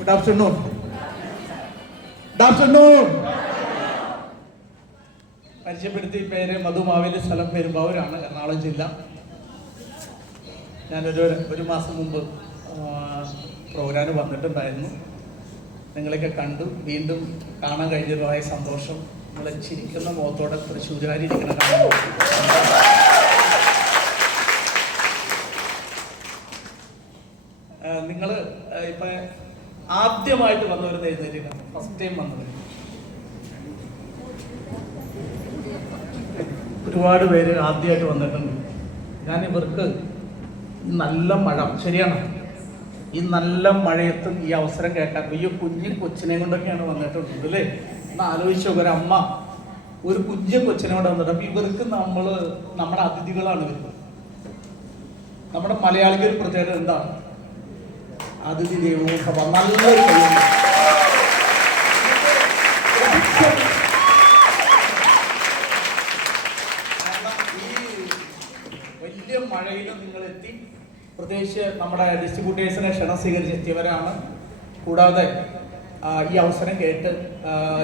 Good afternoon. Good afternoon. പരിചയപ്പെടുത്തി, പേര് മധുമാവേലി, സ്ഥലം പെരുമ്പാവൂരാണ്, എറണാകുളം ജില്ല. ഞാനൊരു മാസം മുമ്പ് പ്രോഗ്രാമിന് വന്നിട്ടുണ്ടായിരുന്നു. നിങ്ങളെയൊക്കെ കണ്ടു, വീണ്ടും കാണാൻ കഴിഞ്ഞതുമായ സന്തോഷം. നമ്മളെ ചിരിക്കുന്ന മുഖത്തോടെ തൃശ്ശൂരുകാരി ഇരിക്കുന്ന കാണുമ്പോൾ നിങ്ങൾ ഇപ്പൊ ആദ്യമായിട്ട് വന്നവർ എഴുന്നേറ്റിട്ടാണ്, ഫസ്റ്റ് ടൈം വന്നവർ ഒരുപാട് പേര് ആദ്യമായിട്ട് വന്നിട്ടുണ്ട്. ഞാൻ ഇവർക്ക് നല്ല മഴ, ശരിയാണ്, ഈ നല്ല മഴയത്തും ഈ അവസരം കേൾക്കാൻ ഈ കുഞ്ഞു കൊച്ചിനെ കൊണ്ടൊക്കെയാണ് വന്നിട്ടുണ്ട് അല്ലേ. ഒന്ന് ആലോചിച്ച ഒരമ്മ ഒരു കുഞ്ഞു കൊച്ചിനെ കൊണ്ട് വന്നിട്ട്, അപ്പൊ ഇവർക്ക് നമ്മുടെ അതിഥികളാണ് വരുന്നത്. നമ്മുടെ മലയാളികൾ പ്രത്യേകത എന്താണ്? അതിഥി ദേവോ ഭവ. നല്ലൊരു വലിയ മഴയിലും നിങ്ങൾ എത്തി. പ്രത്യേകിച്ച് നമ്മുടെ ഡിസ്ട്രിബ്യൂട്ടേഴ്സിനെ ക്ഷണം സ്വീകരിച്ചെത്തിയവരാണ്. കൂടാതെ ഈ അവസരം കേട്ട്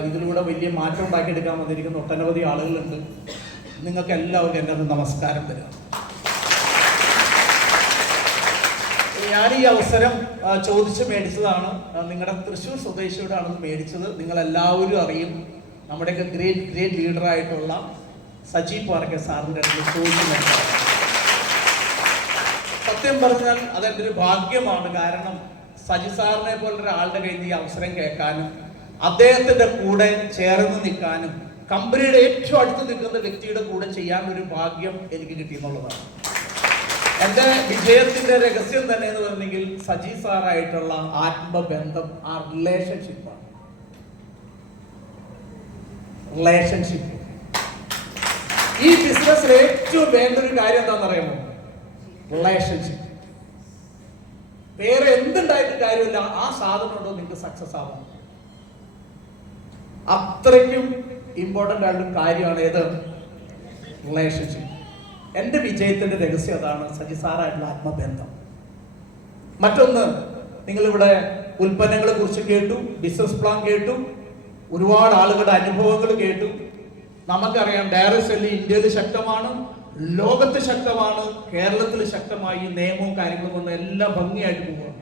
ഇതിലൂടെ വലിയ മാറ്റം ഉണ്ടാക്കിയെടുക്കാൻ വന്നിരിക്കുന്ന ഒട്ടനവധി ആളുകളുണ്ട്. നിങ്ങൾക്ക് എല്ലാവർക്കും എൻ്റെ നമസ്കാരം തരാം. ഞാൻ ഈ അവസരം ചോദിച്ച് മേടിച്ചതാണ്. നിങ്ങളുടെ തൃശ്ശൂർ സ്വദേശിയോടാണ് മേടിച്ചത്. നിങ്ങളെല്ലാവരും അറിയും, നമ്മുടെയൊക്കെ ഗ്രേറ്റ് ലീഡറായിട്ടുള്ള സജി പാറയ്ക്കൽ സാറിൻ്റെ അടുത്ത് ചോദിച്ചു. സത്യം പറഞ്ഞാൽ അതെൻ്റെ ഒരു ഭാഗ്യമാണ്. കാരണം സജി സാറിനെ പോലൊരാളുടെ കയ്യിൽ നിന്ന് ഈ അവസരം കേൾക്കാനും അദ്ദേഹത്തിന്റെ കൂടെ ചേർന്ന് നിൽക്കാനും കമ്പനിയുടെ ഏറ്റവും അടുത്ത് നിൽക്കുന്ന വ്യക്തിയുടെ കൂടെ ചെയ്യാനൊരു ഭാഗ്യം എനിക്ക് കിട്ടിയെന്നുള്ളതാണ്. എൻ്റെ വിജയത്തിന്റെ രഹസ്യം തന്നെ എന്ന് പറഞ്ഞെങ്കിൽ സജി സാറായിട്ടുള്ള ആത്മബന്ധം, ആ റിലേഷൻഷിപ്പ്. ഈ ബിസിനസ്സിൽ ഏറ്റവും വേണ്ട ഒരു കാര്യം എന്താണെന്ന് അറിയാമോ? റിലേഷൻഷിപ്പ്. വേറെ എന്തുണ്ടായിട്ട് കാര്യമില്ല, ആ സാധനം ഉണ്ടോ നിങ്ങൾക്ക് സക്സസ് ആവാം. അത്രയ്ക്കും ഇമ്പോർട്ടൻ്റ് ആയിട്ടുള്ള കാര്യമാണ് ഏത്? റിലേഷൻഷിപ്പ്. എൻ്റെ വിജയത്തിന്റെ രഹസ്യം അതാണ്, സജി സാറായിട്ടുള്ള ആത്മബന്ധം. മറ്റൊന്ന്, നിങ്ങളിവിടെ ഉൽപ്പന്നങ്ങളെ കുറിച്ച് കേട്ടു, ബിസിനസ് പ്ലാൻ കേട്ടു, ഒരുപാട് ആളുകളുടെ അനുഭവങ്ങൾ കേട്ടു. നമുക്കറിയാം ഡയറക്റ്റ് സെല്ലിംഗ് ഇന്ത്യയിൽ ശക്തമാണ്, ലോകത്ത് ശക്തമാണ്, കേരളത്തിൽ ശക്തമായി നിയമവും കാര്യങ്ങളും കൊണ്ട് എല്ലാം ഭംഗിയായിട്ട് പോവുകയാണ്.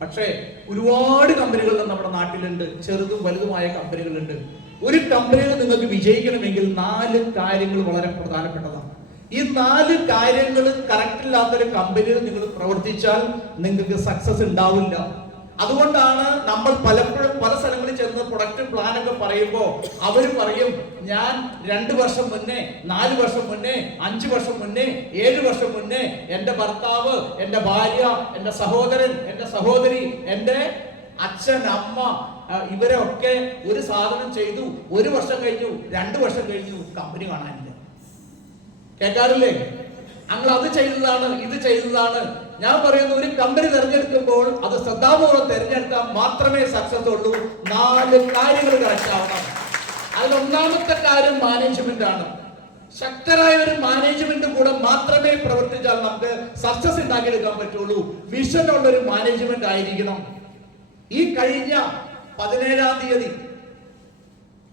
പക്ഷേ ഒരുപാട് കമ്പനികൾ നമ്മുടെ നാട്ടിലുണ്ട്, ചെറുതും വലുതുമായ കമ്പനികളുണ്ട്. ഒരു കമ്പനിയിൽ നിങ്ങൾക്ക് വിജയിക്കണമെങ്കിൽ 4 കാര്യങ്ങൾ വളരെ പ്രധാനപ്പെട്ടതാണ്. ഈ 4 കാര്യങ്ങൾ കറക്റ്റ് ഇല്ലാത്തൊരു കമ്പനിയിൽ നിങ്ങൾ പ്രവർത്തിച്ചാൽ നിങ്ങൾക്ക് സക്സസ് ഉണ്ടാവില്ല. അതുകൊണ്ടാണ് നമ്മൾ പലപ്പോഴും പല സ്ഥലങ്ങളിൽ ചെന്ന് പ്രൊഡക്റ്റ് പ്ലാൻ ഒക്കെ പറയുമ്പോൾ അവർ പറയും, ഞാൻ 2 വർഷം മുന്നേ, 4 വർഷം മുന്നേ, 5 വർഷം മുന്നേ, 7 വർഷം മുന്നേ എൻ്റെ ഭർത്താവ്, എൻ്റെ ഭാര്യ, എൻ്റെ സഹോദരൻ, എൻ്റെ സഹോദരി, എൻ്റെ അച്ഛൻ, അമ്മ, ഇവരൊക്കെ ഒരു സാധനം ചെയ്തു, 1 വർഷം കഴിഞ്ഞു, 2 വർഷം കഴിഞ്ഞു, കമ്പനി കാണാനില്ല. കേൾക്കാറില്ലേ? ഞങ്ങൾ അത് ചെയ്തതാണ്, ഇത് ചെയ്തതാണ്. ഞാൻ പറയുന്നു, ഒരു കമ്പനി തിരഞ്ഞെടുക്കുമ്പോൾ അത് ശ്രദ്ധാപൂർവ്വം തിരഞ്ഞെടുത്താൽ മാത്രമേ സക്സസ് ഉള്ളൂ. 4 കാര്യങ്ങൾ കറക്റ്റ് ആവണം. അതിൽ ഒന്നാമത്തെ കാര്യം മാനേജ്മെന്റ് ആണ്. ശക്തരായ ഒരു മാനേജ്മെന്റ് കൂടെ മാത്രമേ പ്രവർത്തിച്ചാൽ നമുക്ക് സക്സസ് ഉണ്ടാക്കിയെടുക്കാൻ പറ്റുള്ളൂ. വിഷൻ ഉള്ള ഒരു മാനേജ്മെന്റ് ആയിരിക്കണം. ഈ കഴിഞ്ഞ 17-ാം തീയതി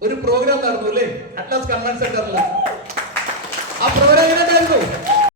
ഒരു പ്രോഗ്രാം നടന്നു അല്ലേ, അറ്റ്ലാസ് കൺവെൻഷൻ സെന്ററിൽ. ആ പ്രോഗ്രാം എങ്ങനെ ഉണ്ടായിരുന്നു?